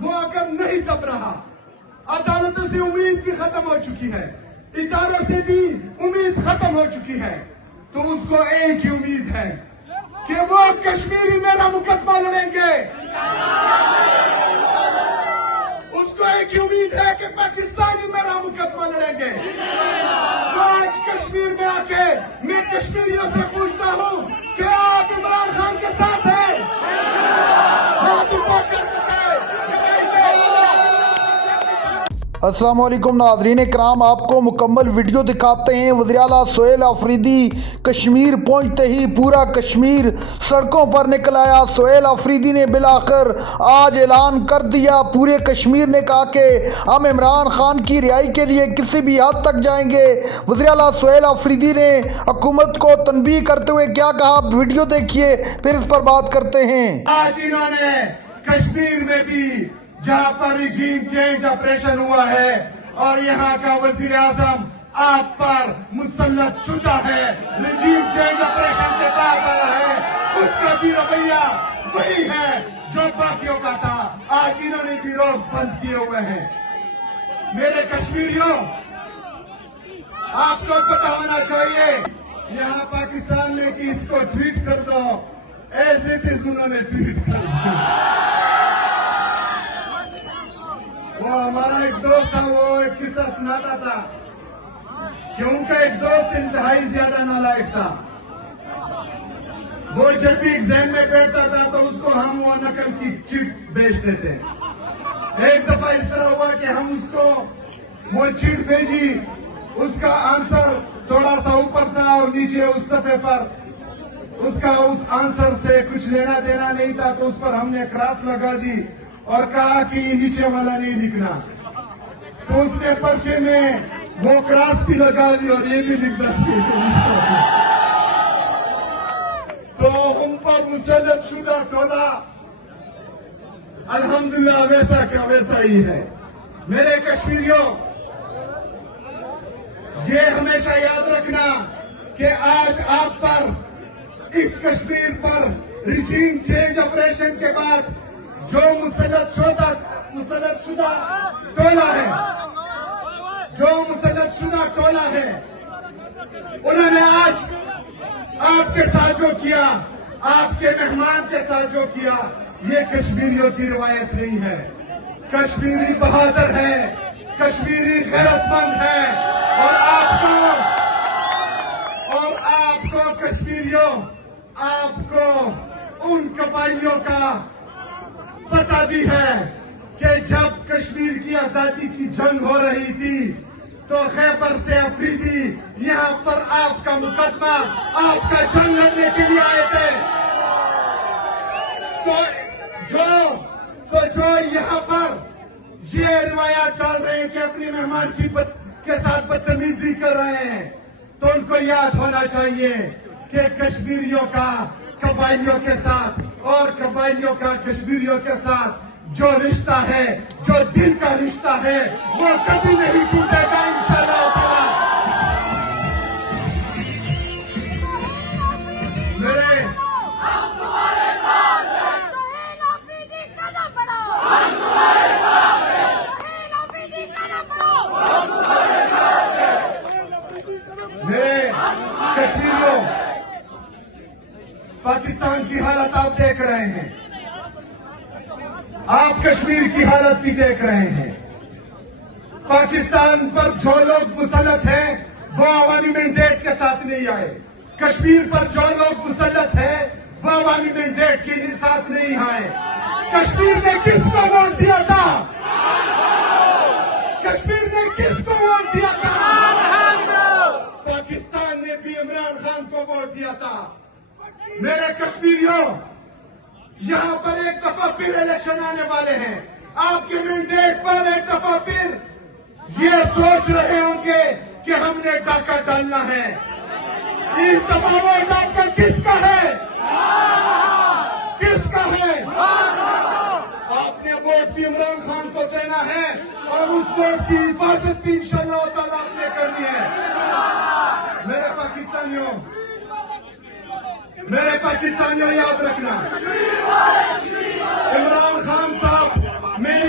وہ اگر نہیں دب رہا، عدالتوں سے امید بھی ختم ہو چکی ہے، اداروں سے بھی امید ختم ہو چکی ہے، تو اس کو ایک ہی امید ہے کہ وہ کشمیری میرا مقدمہ لڑیں گے۔ اس کو ایک ہی امید ہے کہ پاکستانی میرا مقدمہ لڑیں گے۔ تو آج کشمیر میں آ کے میں کشمیریوں سے پوچھتا ہوں کہ آپ عمران خان کے ساتھ ہیں؟ ہاتھ اٹھا کر بتائیں۔ السلام علیکم ناظرین کرام، آپ کو مکمل ویڈیو دکھاتے ہیں۔ وزیر اعلیٰ سہیل آفریدی کشمیر پہنچتے ہی پورا کشمیر سڑکوں پر نکل آیا۔ سہیل آفریدی نے بالآخر آج اعلان کر دیا، پورے کشمیر نے کہا کہ ہم عمران خان کی رہائی کے لیے کسی بھی حد تک جائیں گے۔ وزیر اعلیٰ سہیل آفریدی نے حکومت کو تنبیہ کرتے ہوئے کیا کہا، ویڈیو دیکھیے پھر اس پر بات کرتے ہیں۔ آج انہوں نے کشمیر میں بھی جہاں پر ریجیم چینج آپریشن ہوا ہے اور یہاں کا وزیر اعظم آپ پر مسلط شدہ ہے، ریجیم چینج آپریشن کے بعد آیا ہے، اس کا بھی رویہ وہی ہے جو باقیوں کا تھا۔ آج انہوں نے بھی روز بند کیے ہوئے ہیں۔ میرے کشمیریوں، آپ کو پتا ہونا چاہیے، یہاں پاکستان میں کہ اس کو ٹویٹ کر دو، ایز اٹ از انہوں نے ٹویٹ کر دیا۔ وہ ہمارا ایک دوست تھا، وہ ایک قصہ سناتا تھا کہ ان کا ایک دوست انتہائی زیادہ نالائق تھا۔ وہ جب بھی ایگزام میں بیٹھتا تھا تو اس کو ہم وہ نقل کی چیٹ بھیجتے تھے۔ ایک دفعہ اس طرح ہوا کہ ہم اس کو وہ چیٹ بھیجی، اس کا آنسر تھوڑا سا اوپر تھا اور نیچے اس صفحے پر اس کا اس آنسر سے کچھ لینا دینا نہیں تھا، تو اس پر ہم نے کراس لگا دی اور کہا کہ یہ نیچے والا نہیں لکھنا۔ تو اس نے پرچے میں وہ کراس بھی لگا دی اور یہ بھی لکھ دی۔ تو ہم پر مسلط شدہ ٹولہ الحمدللہ ویسا کا ویسا ہی ہے۔ میرے کشمیریوں، یہ ہمیشہ یاد رکھنا کہ آج آپ پر اس کشمیر پر ریجیم چینج آپریشن کے بعد جو مسلط شدہ ٹولہ ہے، انہوں نے آج آپ کے ساتھ جو کیا، آپ کے مہمان کے ساتھ جو کیا، یہ کشمیریوں کی روایت نہیں ہے۔ کشمیری بہادر ہے، کشمیری غیرت مند ہے، اور آپ کو کشمیریوں، آپ کو ان قبائلیوں کا پتہ بھی ہے کہ جب کشمیر کی آزادی کی جنگ ہو رہی تھی تو خیبر سے افریدی یہاں پر آپ کا مقدمہ، آپ کا جنگ لڑنے کے لیے آئے تھے۔ تو جو یہاں پر یہ روایات ڈال رہے ہیں کہ اپنے مہمان کے ساتھ بدتمیزی کر رہے ہیں، تو ان کو یاد ہونا چاہیے کہ کشمیریوں کا قبائلیوں کے ساتھ اور قبائلیوں کا کشمیریوں کے ساتھ جو رشتہ ہے، جو دل کا رشتہ ہے، وہ کبھی نہیں ٹوٹے گا انشاءاللہ تعالی۔ میرے کشمیریوں، پاکستان کی حالت آپ دیکھ رہے ہیں، آپ کشمیر کی حالت بھی دیکھ رہے ہیں۔ پاکستان پر جو لوگ مسلط ہیں وہ عوامی مینڈیٹ کے ساتھ نہیں آئے، کشمیر پر جو لوگ مسلط ہیں وہ عوامی مینڈیٹ کے ساتھ نہیں آئے۔ کشمیر نے کس کو ووٹ دیا تھا؟ کشمیر نے کس کو ووٹ دیا تھا؟ پاکستان نے بھی عمران خان کو ووٹ دیا تھا۔ میرے کشمیریوں، یہاں پر ایک دفعہ پھر الیکشن آنے والے ہیں، آپ کے مینڈیٹ پر ایک دفعہ پھر یہ سوچ رہے ہوں گے کہ ہم نے ڈاکہ ڈالنا ہے۔ اس دفعہ وہ ڈاکہ کس کا ہے؟ کس کا ہے؟ آپ نے ووٹ بھی عمران خان کو دینا ہے اور اس ووٹ کی حفاظت بھی انشاءاللہ تعالیٰ آپ نے کرنی ہے۔ میرے پاکستانیوں یاد رکھنا، عمران خان صاحب میری